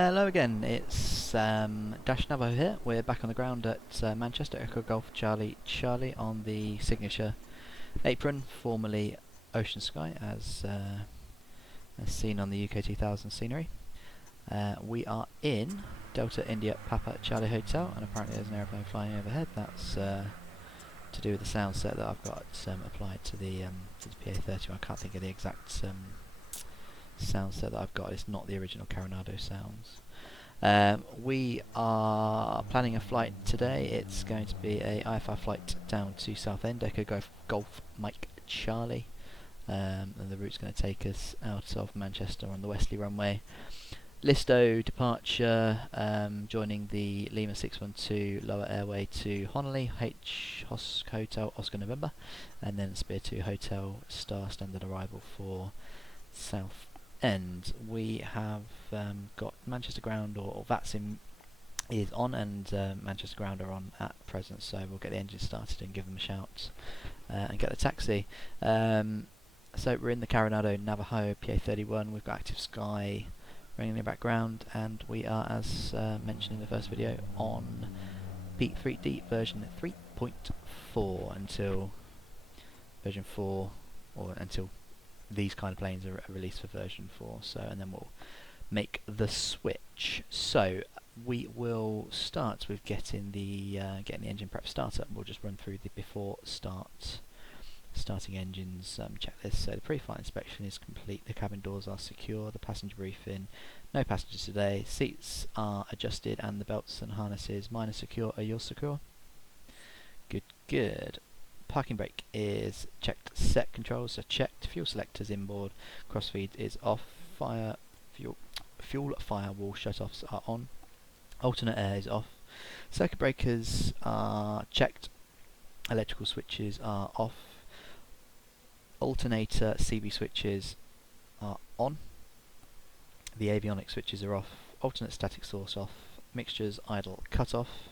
Hello again, it's Dash Navajo here. We're back on the ground at Manchester Echo Golf Charlie Charlie on the signature apron, formerly Ocean Sky, as seen on the UK 2000 scenery. We are in Delta India Papa Charlie Hotel, and apparently there's an aeroplane flying overhead. That's to do with the sound set that I've got applied to the PA31. I can't think of the exact sound set that I've got. It's not the original Coronado sounds. We are planning a flight today. It's going to be a IFR flight down to Southend, Echo Golf Mike Charlie, and the route's going to take us out of Manchester on the Wesley runway. Listo departure, joining the Lima 612 lower airway to Honolulu, Hotel Oscar November, and then Spear 2 Hotel Star standard arrival for South End. We have got Manchester ground, or VATSIM is on, and Manchester ground are on at present, so we'll get the engine started and give them a shout and get the taxi. So we're in the Coronado Navajo PA31. We've got active sky running in the background, and we are, as mentioned in the first video, on Prepar3D version 3.4 until version 4, or until these kind of planes are released for version 4. So, and then we'll make the switch. So we will start with getting the engine prep started. We'll just run through the before starting engines checklist. So the pre-flight inspection is complete. The cabin doors are secure. The passenger briefing, no passengers today. Seats are adjusted, and the belts and harnesses, mine are secure. Are yours secure? Good, good. Parking brake is checked. Set controls are checked. Fuel selectors inboard. Crossfeed is off. Fuel firewall shutoffs are on. Alternate air is off. Circuit breakers are checked. Electrical switches are off. Alternator CB switches are on. The avionics switches are off. Alternate static source off. Mixtures idle cut off.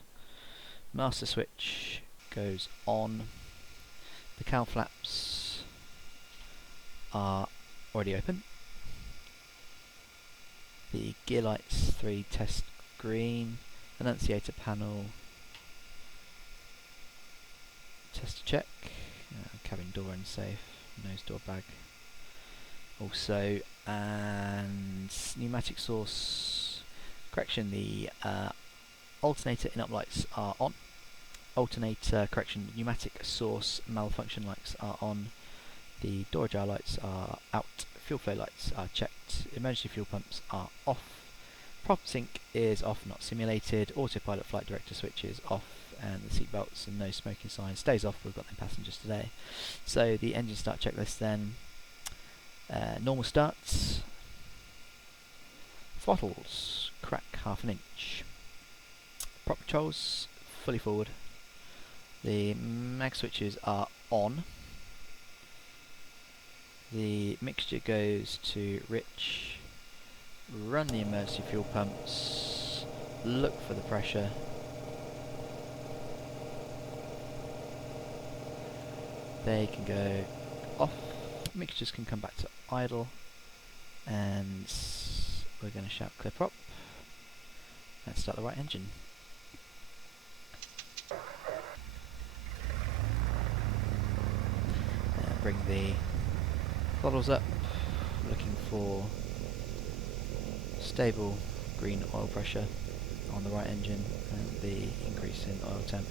Master switch goes on. The cowl flaps are already open. The gear lights 3 test green. Annunciator panel test check. Cabin door unsafe. Nose door bag also, and pneumatic source correction. The alternator in-up lights are on. Alternator correction, pneumatic source malfunction lights are on. The door ajar lights are out. Fuel flow lights are checked. Emergency fuel pumps are off. Prop sync is off, not simulated. Autopilot flight director switch is off, and the seat belts and no smoking sign stays off. We've got no passengers today. So the engine start checklist then. Normal starts. Throttles crack 1/2 inch. Prop controls fully forward. The mag switches are on. The mixture goes to rich. Run the emergency fuel pumps. Look for the pressure. They can go off. Mixtures can come back to idle. And we're going to shout clear prop. And start the right engine. Bring the throttles up, looking for stable green oil pressure on the right engine and the increase in oil temp.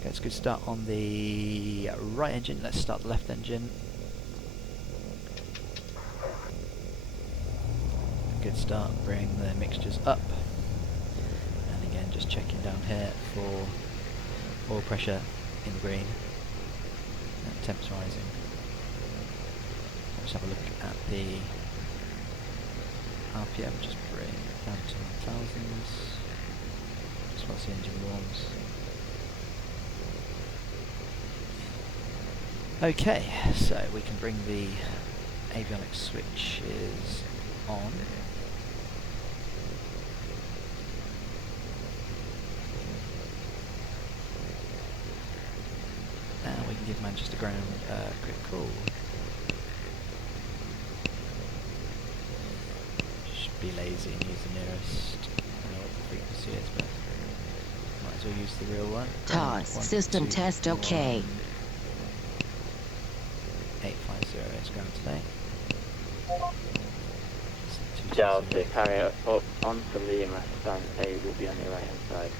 Okay, it's a good start on the right engine. Let's start the left engine. Good start, bring the mixtures up, and again just checking down here for oil pressure in the green, and temps rising. Let's have a look at the RPM, just bring it down to 1000s, just once the engine warms. Okay, so we can bring the avionics switches on. We can give Manchester ground a quick call. be lazy and use the nearest. I don't know what the frequency is, but might as well use the real one. TOS, system test okay. 850 is ground today. Delta, carry up on to Lima, stand A will be on your right hand side.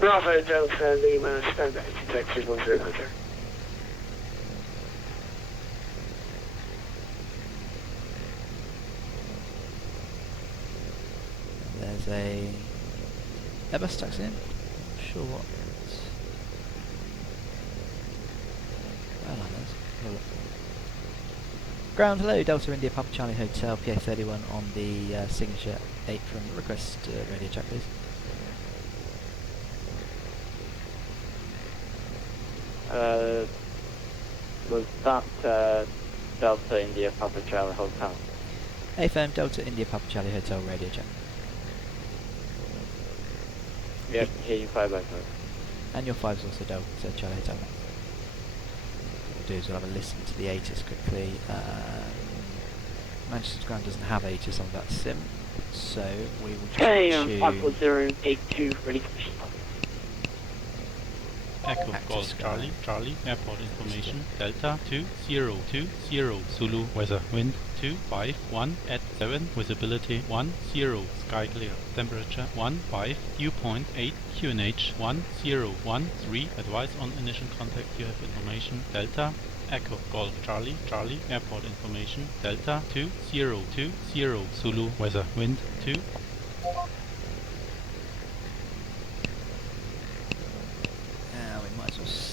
Bravo Delta Lima, stand back to taxi 1000. There's a Airbus taxi in. Not sure what airline is. Ground, hello, Delta India Papa Charlie Hotel, PA31 on the signature apron. Request radio check, please. Was that Delta India Papa Charlie Hotel? AFM Delta India Papa Charlie Hotel radio check. Yep, hear you 5 by 5. And your 5's also Delta Charlie Hotel. What we'll do is we'll have a listen to the ATIS quickly. Manchester's ground doesn't have ATIS on that sim, so we will just choose 54082, ready for Echo Golf Charlie, Charlie, airport information, Delta 2020 Zulu, weather, wind 251 at 7, visibility 10, sky clear, temperature 15, dew point 8, QNH 1013, advice on initial contact, you have information, Delta, Echo Golf Charlie, Charlie, airport information, Delta 2020 Zulu, weather, wind 2.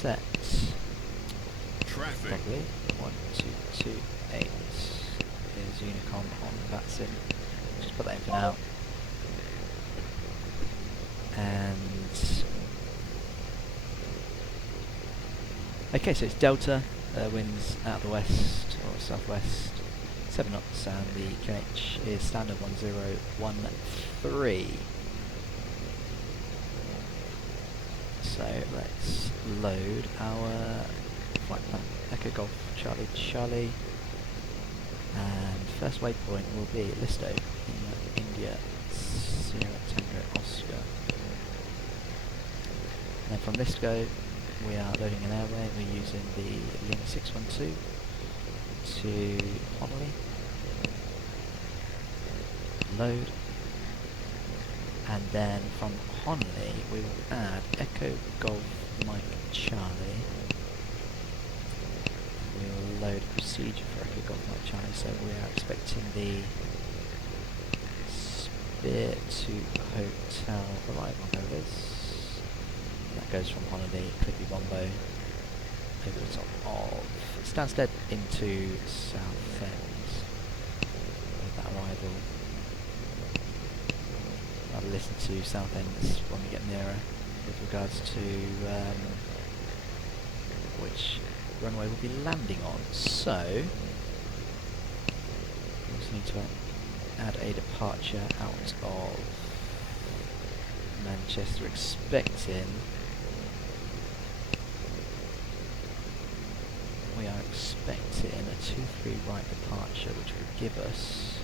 set traffic. probably 1228 is Unicom on that sim. Just put that in for now. And okay, so it's Delta, winds out of the west or southwest, 7 knots, and the QNH is standard 1013. So let's load our flight plan. Echo Golf Charlie Charlie, and first waypoint will be Listo in India Sierra Tango Oscar. And then from Listo we are loading an airway. We're using the Lima 612 to Honolulu. Load. And then from Honolulu we will add Echo Golf Mike Charlie. We will load a procedure for Echo Golf Mike Charlie, so we are expecting the Spear to Hotel arrival. There it is. That goes from Honolulu, Clippy Bombo, over the top of Stansted into Southend with that arrival. I'll listen to Southend when we get nearer with regards to which runway we'll be landing on. So we also need to add a departure out of Manchester, we are expecting a 2-3 right departure, which would give us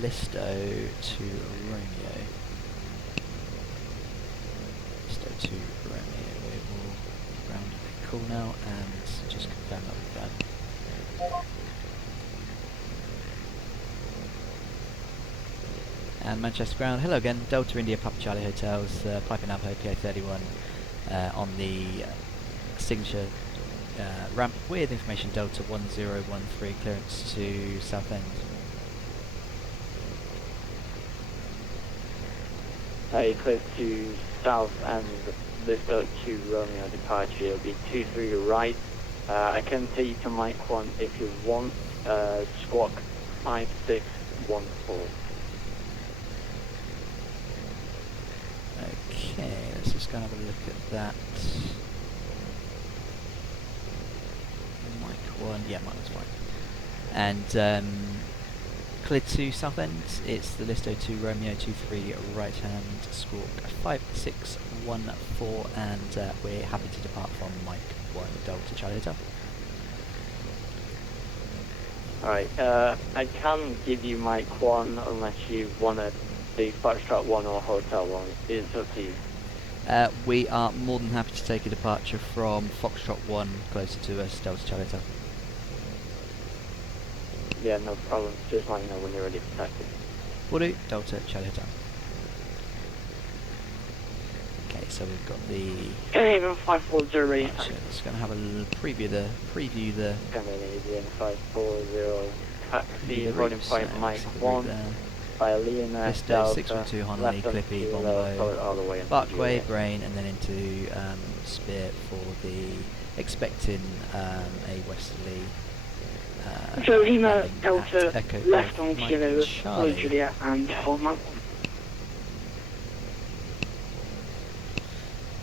Listo to Romeo. Listo to Romeo. We will ground call now and just confirm that we've done. And Manchester ground. Hello again. Delta India Papa Charlie Hotels. Piping Navajo PA31 on the signature ramp with information Delta 1013 clearance to Southend. Close to south and Listo to Romeo departure. It'll be 23 right. I can take you to Mike 1 if you want. Squawk 5614. Okay, let's just go and have a look at that. Mike 1, yeah, Mike 1's fine. And cleared to Southend, it's the Listo to Romeo 23 right hand, squawk 5614, and we're happy to depart from Mike 1 Delta Charlie Hotel. Alright, I can give you Mike 1 unless you want to do Foxtrot 1 or Hotel 1. It's up to you. We are more than happy to take a departure from Foxtrot 1 closer to us, Delta Charlie Hotel. Yeah, no problem. Just let me know when you're ready for taxi. Will do, Delta Charlie Hotel. Okay, so we've got the... Even 540 ready. So let's go and have a preview the Scandinavian 540 taxi, the boarding routes, point so Mike let's see the 1, route there. by Lena, Vista, Delta, 612 Honolulu, left on Clippy, kilo, Bombo, follow it all the way into Barkway, Juliet. Brain, and then into Spear for the expecting a westerly So Lima landing Delta at Echo left Golf on Mike kilo, follow Charlie. Juliet and hold Mike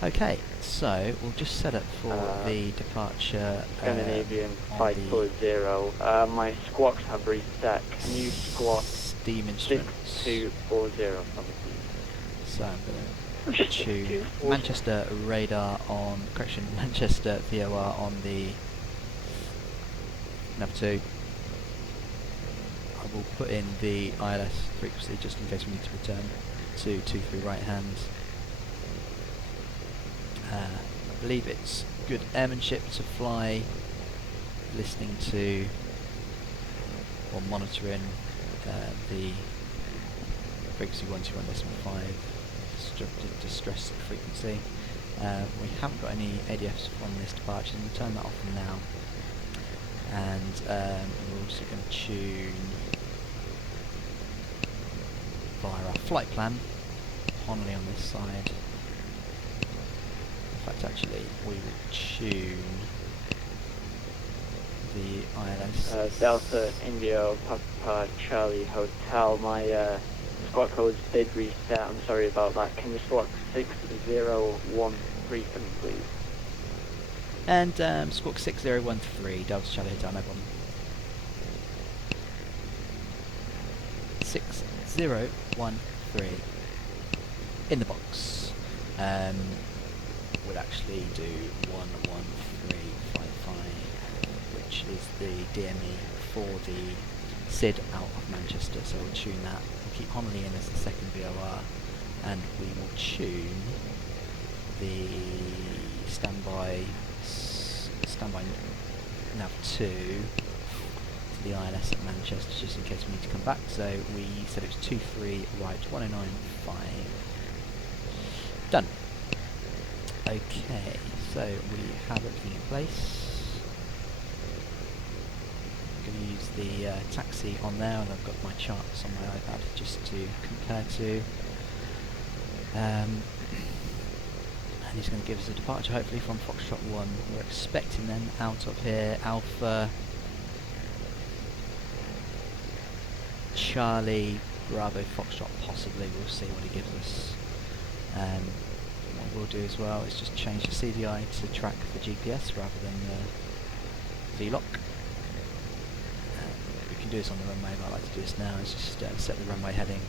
1. Okay, so we'll just set up for the departure Scandinavian on 540. My squawks have reset. Can you squawk steam instruments. 6240 from me? So I'm going to tune Manchester radar on, correction, Manchester VOR on the Nav 2. I will put in the ILS frequency just in case we need to return to 23 right hand. I believe it's good airmanship to fly listening to or monitoring the frequency 121.5 distress frequency. We haven't got any ADFs from this departure, so we'll turn that off now. And we're also going to tune via our flight plan, Honolulu on this side. In fact, actually, we will tune the ILS. Delta India Papa Charlie Hotel. My squawk codes did reset. I'm sorry about that. Can you squawk 6013 for me, please? And squawk 6013, Delta Charlie Hotel, no problem. 6013 in the box. Would actually do 11355, which is the DME for the SID out of Manchester. So we'll tune that. We'll keep Honolulu in as the second VOR, and we will tune the standby nav 2 to the ILS at Manchester, just in case we need to come back. So we said it was 23 right 1095. Done. Okay, so we have everything in place. I'm going to use the taxi on there, and I've got my charts on my iPad just to compare to. And he's going to give us a departure, hopefully, from Foxtrot 1. We're expecting then out of here Alpha Charlie Bravo Foxtrot, possibly. We'll see what he gives us. What we'll do as well is just change the CDI to track the GPS rather than the VLOC. We can do this on the runway, but I like to do this now. Is just set the runway heading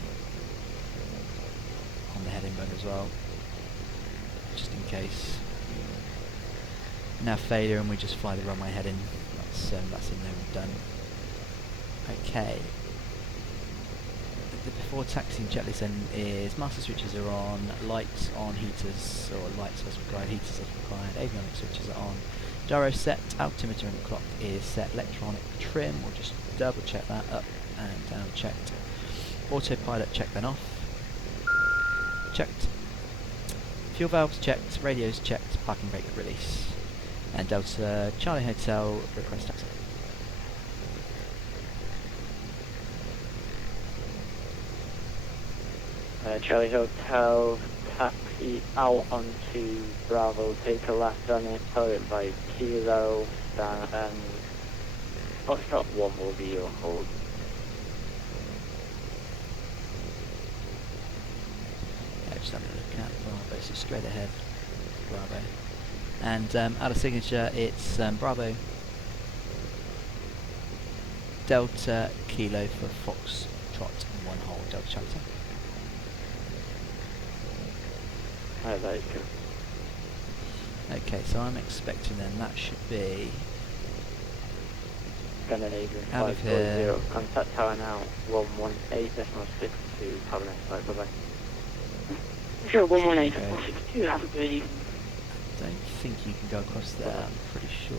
on the heading button as well, just in case. Now failure, and we just fly the runway heading. That's in there and done. Okay. Before taxiing checklist then is master switches are on, lights on, heaters or lights as required, heaters as required, avionics switches are on, gyro set, altimeter and clock is set, electronic trim, we'll just double check that, up and down checked, autopilot checked then off, checked, fuel valves checked, radios checked, parking brake release, and Delta Charlie Hotel request taxi. Charlie Hotel, taxi out onto Bravo, take a left on it, tell it by Kilo, and Foxtrot 1 will be your hold. Yeah, just having a look at Bravo, so straight ahead, Bravo. And out of signature, it's Bravo, Delta Kilo for Foxtrot 1 hold, Delta Charlie. Oh, that is good. Okay, so I'm expecting then that should be Scandinavian Out of here. 540, contact tower now, 118.6 to Pavilion Flight, bye bye. Sure, 118.62, have a good evening. Don't think you can go across there, I'm pretty sure.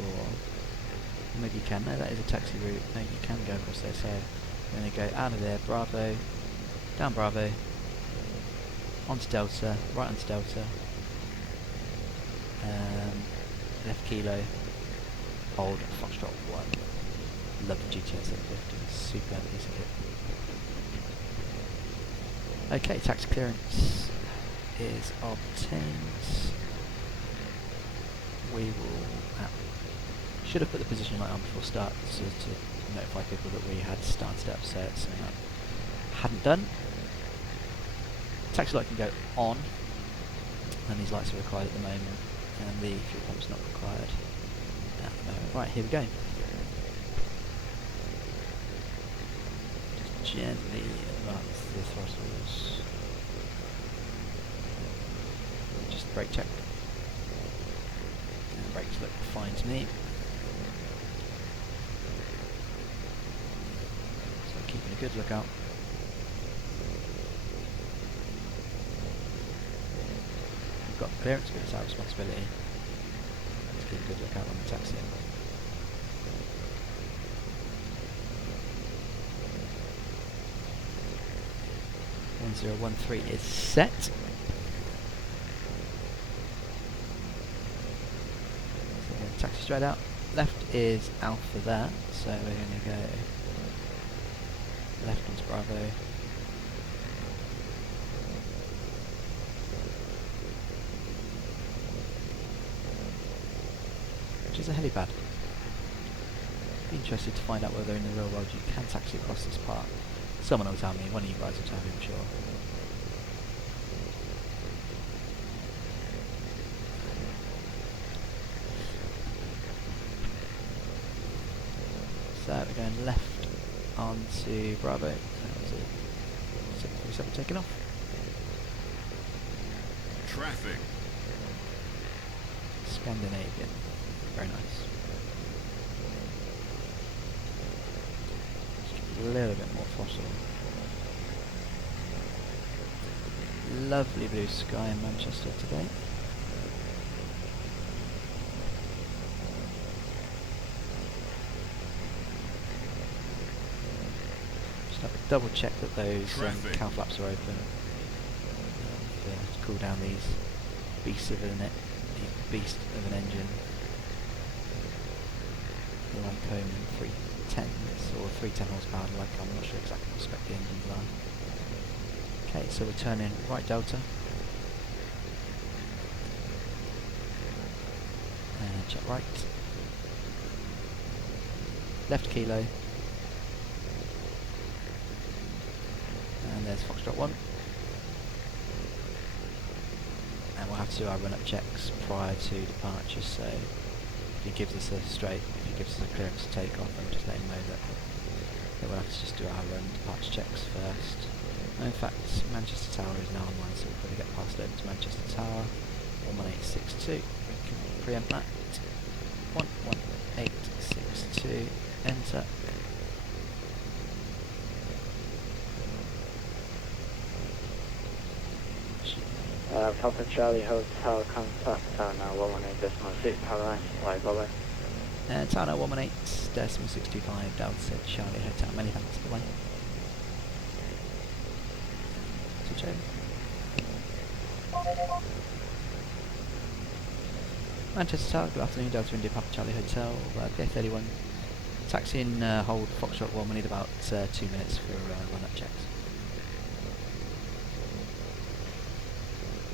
Maybe you can. No, that is a taxi route. No, you can go across there, so we're going to go out of there, Bravo, down Bravo, onto Delta, right onto Delta, left Kilo, hold Foxtrot 1. Love the GTS 750, superb piece of kit. Okay, taxi clearance is obtained. We will should have put the position light on before start to notify people that we had started up, so it's something I hadn't done. Taxi light can go on, and these lights are required at the moment, and the fuel pump's not required at the moment. Right, here we go. Just gently advance the throttles. Just brake check. And brakes look fine to me. Keeping a good lookout. We've got the clearance, but it's our responsibility. Let's keep a good lookout when we're taxiing. (1013) is set. So we're going to taxi straight out. Left is Alpha there, so we're going to go left onto Bravo. Which is a helipad. Be interested to find out whether in the real world you can taxi across this part. Someone will tell me, one of you guys will tell me, I'm sure. So we're going left onto Bravo. That was it. 737 taking off. Traffic. Scandinavian. Very nice. Just a little bit more throttle. Lovely blue sky in Manchester today. Double check that those cow flaps are open to cool down these beast of an engine. The Lycoming 310s or 310 horsepower, like I'm not sure exactly what spec the engines are. Okay, so we're turning right Delta. And check right. Left Kilo. And there's Foxtrot 1. And we'll have to do our run-up checks prior to departure, so if he gives us a clearance to take off, then we'll just let him know that we'll have to just do our departure checks first. And in fact, Manchester Tower is now online, so we'll probably get passed over to Manchester Tower. 11862, we can preempt that. 11862, enter. Papa Charlie Hotel contact tower now 118.6 Pavilion Flight, bye bye. Tower 118.625 Delta Charlie Hotel, many thanks, bye bye. Switch over. Manchester Tower, good afternoon, Delta India Papa Charlie Hotel, PA31. Taxi in hold Foxtrot 1, we need about 2 minutes for run-up checks.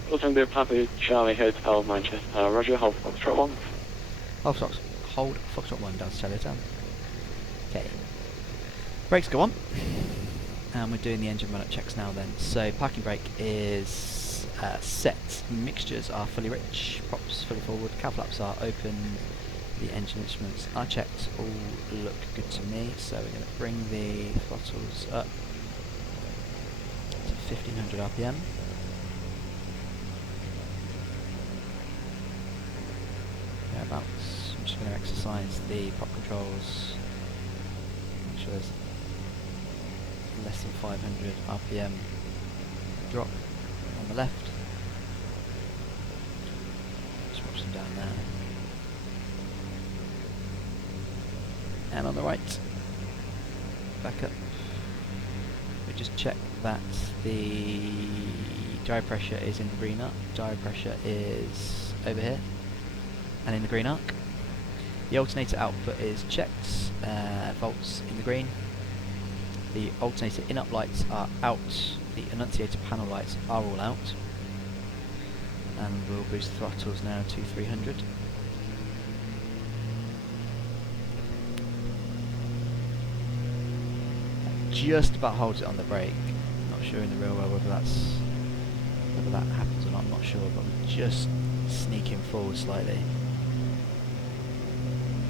Columbia Papa Charlie Hotel, Manchester. Roger, hold Foxtrot 1. Hold Foxtrot 1 down to Charlie Hotel. Okay. Brakes go on. And we're doing the engine run-up checks now then. So parking brake is set. Mixtures are fully rich. Props fully forward. Cow flaps are open. The engine instruments are checked. All look good to me. So we're going to bring the throttles up to 1500 RPM. Thereabouts. I'm just going to exercise the prop controls sure there's less than 500 RPM drop on the left. Just watch them down there. And on the right, back up. We just check that the gyro pressure is in the green arc, gyro pressure is over here and in the green arc. The alternator output is checked, volts in the green. The alternator in-up lights are out, the annunciator panel lights are all out. And we'll boost the throttles now to 300. Just about holds it on the brake. Not sure in the real world whether that happens or not, I'm not sure, but we're just sneaking forward slightly.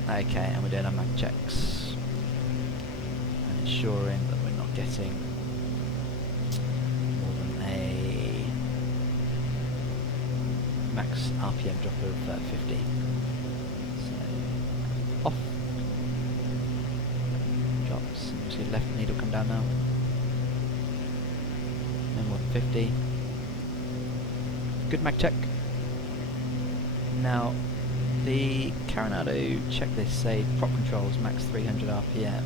Okay, and we're doing our mag checks and ensuring that we're not getting more than a max RPM drop of 50. So, off. Drops. You see the left needle come down now. No more than 50. Good mag check. Now, the Coronado checklists say prop controls max 300 RPM.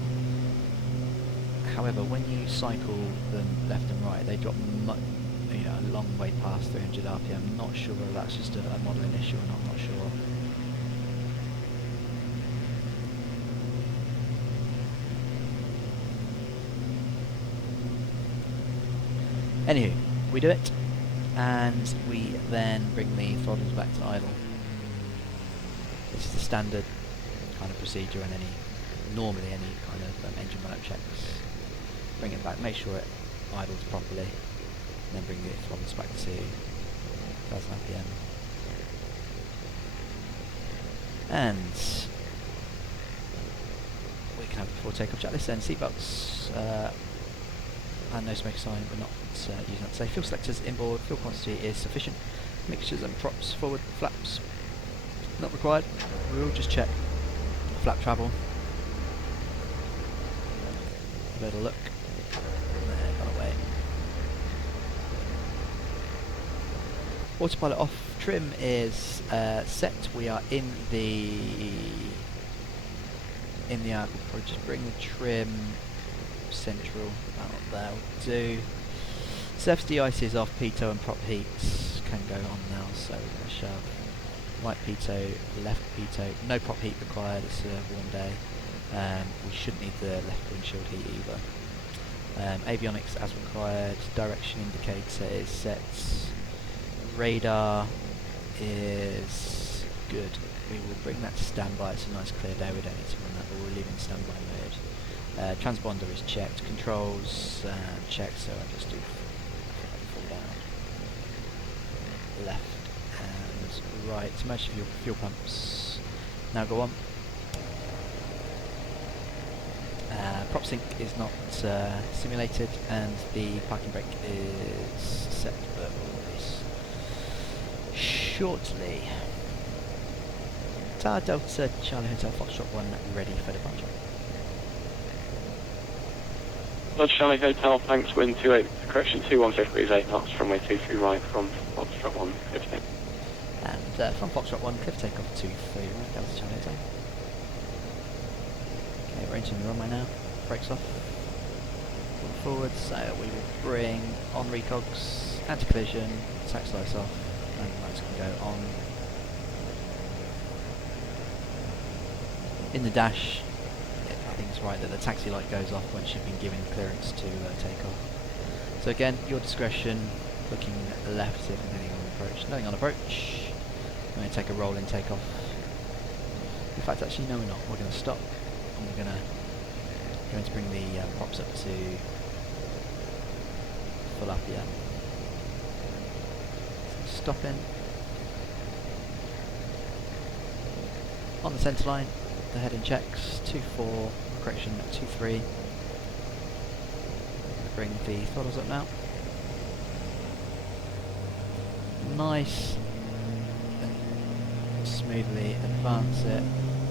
However, when you cycle them left and right, they drop a long way past 300 RPM. I'm not sure whether that's just a modelling issue or not. I'm not sure. Anywho, we do it, and we then bring the throttles back to idle. This is the standard kind of procedure in normally any kind of engine run-up checks. Bring it back, make sure it idles properly, and then bring the throttles back to 1000 RPM. And we can have the before takeoff checklist then. Seatbelts and no smoke sign, we're not using that today. Fuel selectors inboard, fuel quantity is sufficient. Mixtures and props forward, flaps not required. We'll just check flap travel. Give it a look. There, gone away. Autopilot off. Trim is set. We are in the arc. We'll probably just bring the trim central out there. We'll do. Surface de-ice is off. Pitot and prop heats can go on now. So we're going to shove right pitot, left pitot. No prop heat required. It's a warm day. We shouldn't need the left windshield heat either. Avionics as required. Direction indicator is set. Radar is good. We will bring that to standby. It's a nice clear day. We don't need to run that, but we'll leave it in standby mode. Transponder is checked. Controls checked. So I'll just do full down, left and right. Most of your fuel pumps now go on. Prop sync is not simulated, and the parking brake is set, but we'll release shortly. Tower Delta Charlie Hotel Foxtrot 1 ready for departure. Lodge Charlie Hotel, thanks, wind 28, correction 21 degrees 8 knots, runway 23 right from Foxtrot 1, clear to take. And from Foxtrot 1, clear for takeoff 23 right, Delta Charlie Hotel. Okay, we're entering the runway now, brakes off, forward, so we will bring on recogs, anti-collision, tax lights off, and the lights can go on. In the dash, I think it's right that the taxi light goes off once you've been given clearance to take off. So again, your discretion, looking left, see if there's anything on approach. Nothing on approach. We're going to take a roll in takeoff. In fact, actually, no, we're not. We're going to stop, and we're going to bring the props up to full RPM. So stopping on the centre line. The heading checks 2-4, correction 2-3. Bring the throttles up now. Nice and smoothly advance it.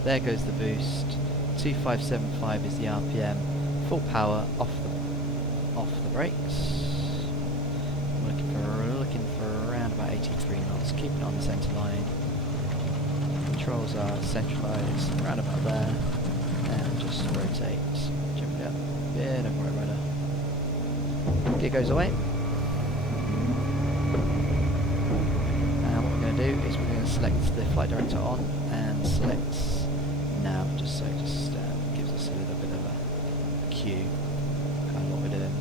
There goes the boost. 2575 is the RPM. full power, off the brakes. Looking for around about 83 knots. Keep it on the centre line. Controls are centralised around about there, and just rotate. Jump it up. Yeah, don't worry about it. Gear goes away. And what we're going to do is we're going to select the flight director on and select nav, just gives us a little bit of a cue, kind of what we're doing.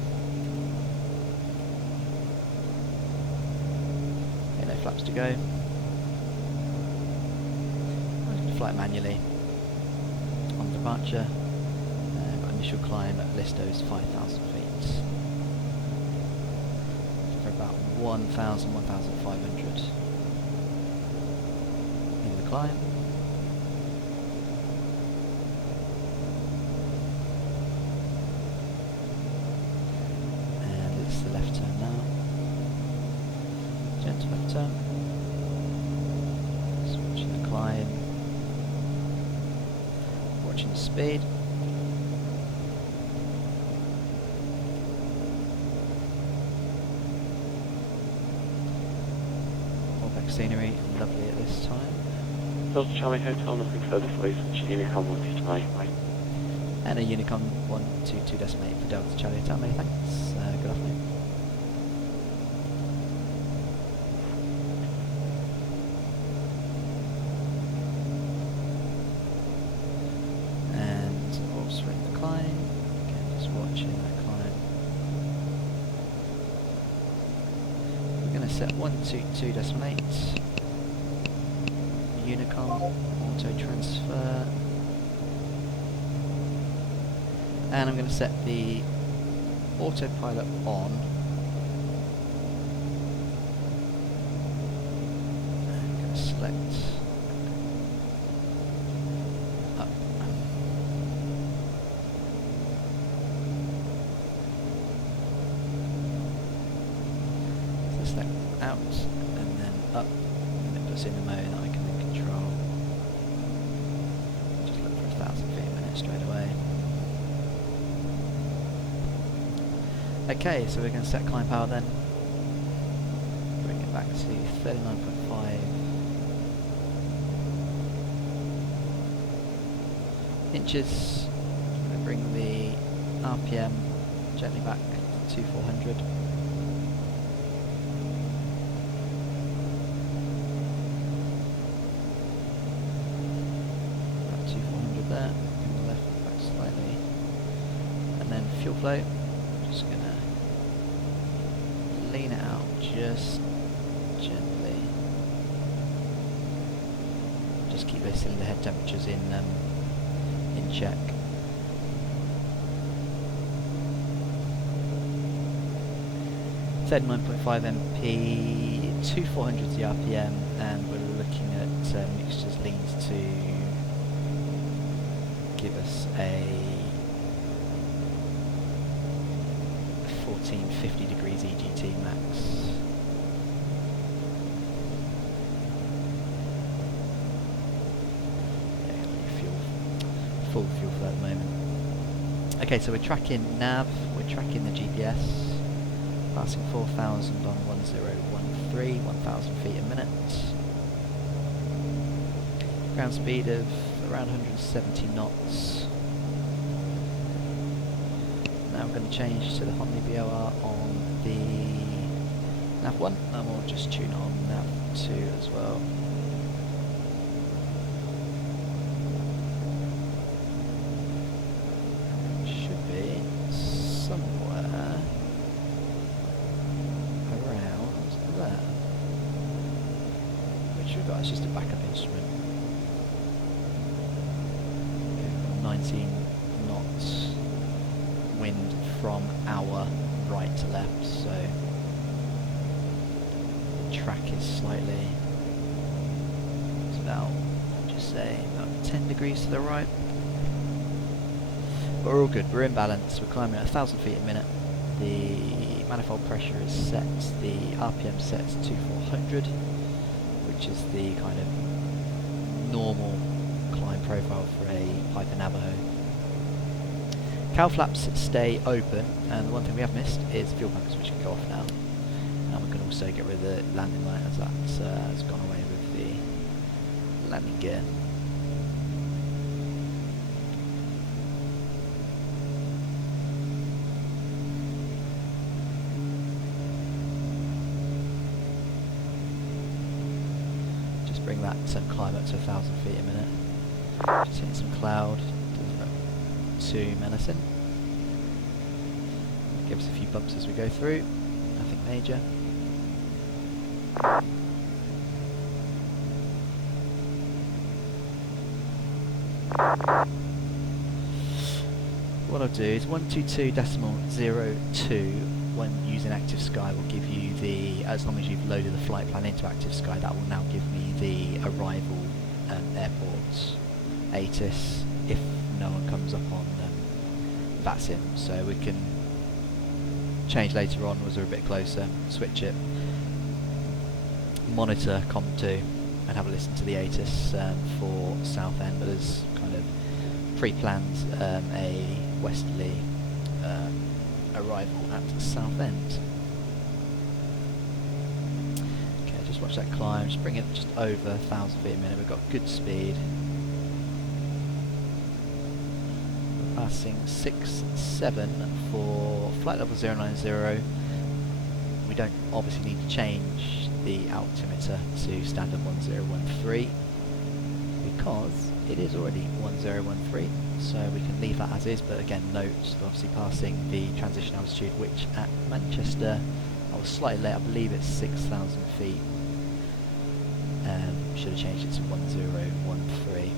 Okay, no flaps to go. I'm going to fly it manually. On departure, got initial climb at Listo's 5,000 feet. For about 1,500. Into the climb. And it's the left turn now. Gentle left turn. Switching the climb. Watching the speed. All back scenery, lovely at this time. Delta Charlie Hotel, nothing further for you, Unicom 129. And a Unicom 122.8 for Delta Charlie Hotel, many thanks. Good afternoon. And also in the climb, again just watching that climb. We're going to set 122.8. Unicom, auto transfer, and I'm going to set the autopilot on. I'm going to select up. So select out and then up, and it puts in the mode that I can then control. Just look for 1,000 feet a minute straight away. Okay, so we're going to set climb power then. Bring it back to 39.5 inches. I'm going to bring the RPM gently back to 2400. About 2400 there. Bring the left back slightly. And then fuel flow. Just going to lean it out just gently. Just keep those cylinder head temperatures in check. Said 9.5 MP, 2400 RPM, and we're looking at mixtures leans to give us a 1450 degrees EGT max. Full fuel flow at the moment. Okay, so we're tracking nav, we're tracking the GPS, passing 4,000 on 1013, 1,000 feet a minute. Ground speed of around 170 knots. Now we're going to change to the Homni BOR on the nav 1, and we'll just tune on nav 2 as well. Somewhere around there, which we've got as just a backup instrument. Okay, 19 knots wind from our right to left, so the track is slightly, it's about, just say, about 10 degrees to the right. But we're all good, we're in balance, we're climbing at 1,000 feet a minute, the manifold pressure is set, the RPM set to 400, which is the kind of normal climb profile for a Piper Navajo. Cowl flaps stay open, and the one thing we have missed is fuel pumps, which can go off now. And we can also get rid of the landing light as that has gone away with the landing gear. Just bring that climb up to 1,000 feet a minute. Just hitting some cloud. Doesn't look too menacing. Give us a few bumps as we go through. Nothing major. What I'll do is 122.02 when using Active Sky will give you the, as long as you've loaded the flight plan into Active Sky, that will now give me the arrival airport ATIS if no one comes up on VATSIM, so we can change later on as we're a bit closer, switch it, monitor COM2 and have a listen to the ATIS for Southend, but as kind of pre-planned a westerly arrival at Southend. Okay, just watch that climb, just bring it just over 1,000 feet a minute, we've got good speed. We're passing 6.7 for flight level 090. We don't obviously need to change the altimeter to standard 1013 because it is already 1013, so we can leave that as is, but again note obviously passing the transition altitude, which at Manchester I was slightly late, I believe it's 6,000 feet. Should have changed it to 1013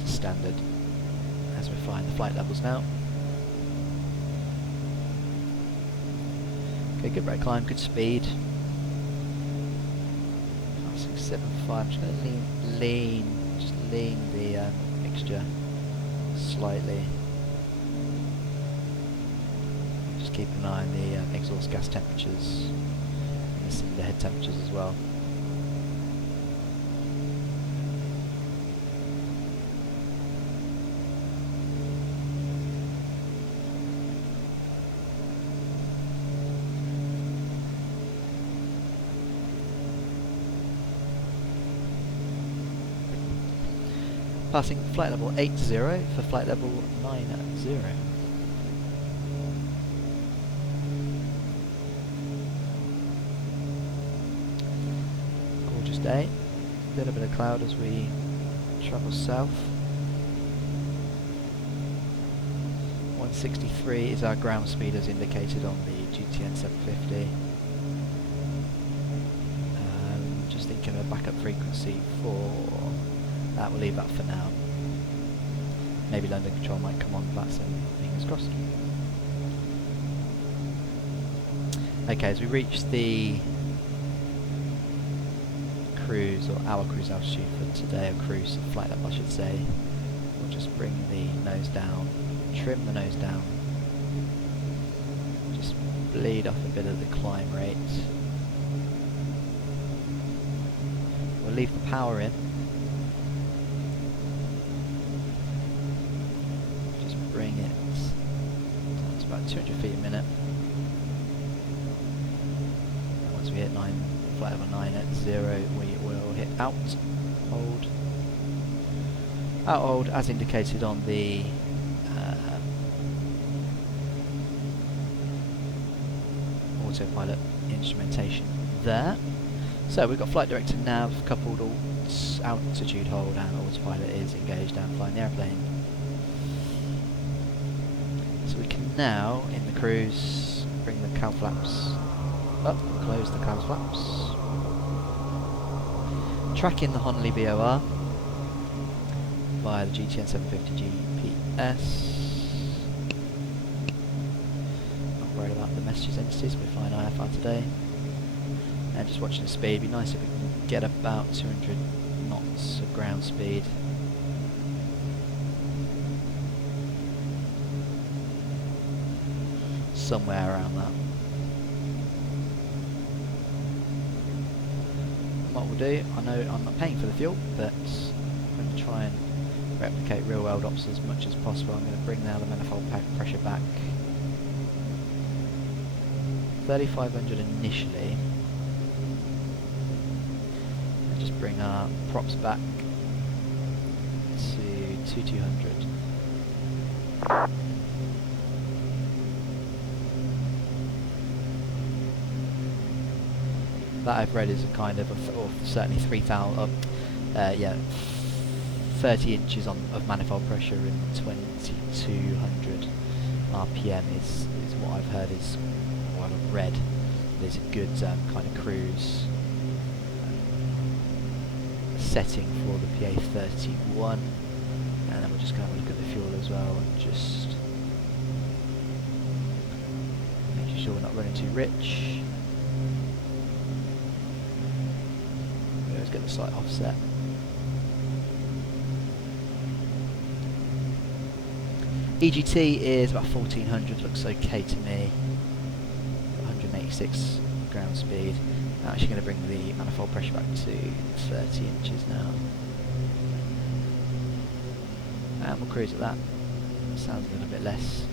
to standard as we're flying the flight levels now. Okay, good rate climb, good speed. Passing 7.5, I'm just going to lean the mixture slightly. Just keep an eye on the exhaust gas temperatures and the cylinder head temperatures as well. Passing flight level 80 for flight level 90. Gorgeous day. A little bit of cloud as we travel south. 163 is our ground speed as indicated on the GTN 750. Just thinking of a backup frequency for that, we'll leave that for now. Maybe landing control might come on VATSIM, fingers crossed. Okay, as we reach the cruise, or our cruise altitude for today, or cruise flight level I should say, we'll just bring the nose down, trim the nose down, just bleed off a bit of the climb rate. We'll leave the power in. Bring it to about 200 feet a minute. And once we hit flight level 9 at 0, we will hit out, hold. Out, hold as indicated on the autopilot instrumentation there. So we've got flight director nav coupled altitude hold, and autopilot is engaged and flying the airplane. So we can now, in the cruise, bring the cowl flaps up, close the cowl flaps. Track in the Honolulu VOR via the GTN 750 GPS. Not worried about the messages entities, we're flying IFR today. And just watching the speed, it'd be nice if we can get about 200 knots of ground speed. Somewhere around that. And what we'll do, I know I'm not paying for the fuel, but I'm going to try and replicate real world ops as much as possible. I'm going to bring now the manifold pressure back 3,500 initially, and just bring our props back to 2,200. That I've read is a kind of, or certainly 3,000, yeah, 30 inches of manifold pressure in 2,200 RPM is what I've heard is, what I've read, is a good kind of cruise setting for the PA31. And then we're just going to look at the fuel as well and just making sure we're not running too rich. Let's get the slight offset. EGT is about 1400, looks okay to me. 186 ground speed. I'm actually going to bring the manifold pressure back to 30 inches now. And we'll cruise at that. Sounds a little bit less,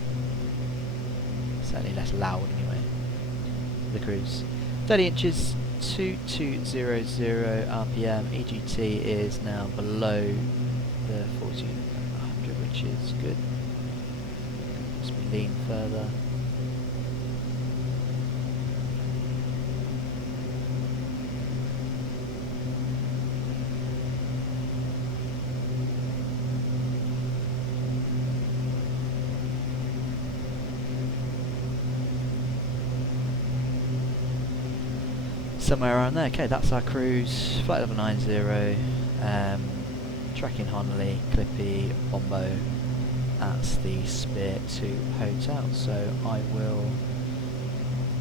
certainly less loud anyway. The cruise. 30 inches, 2200 RPM. EGT is now below the 1400, which is good. Just lean further. Somewhere around there. Okay, that's our cruise. Flight level 90. Tracking Honolulu, Clippy, Bombo. That's the Spear 2 Hotel. So I will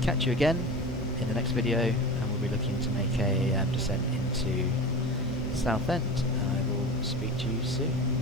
catch you again in the next video, and we'll be looking to make a descent into Southend. I will speak to you soon.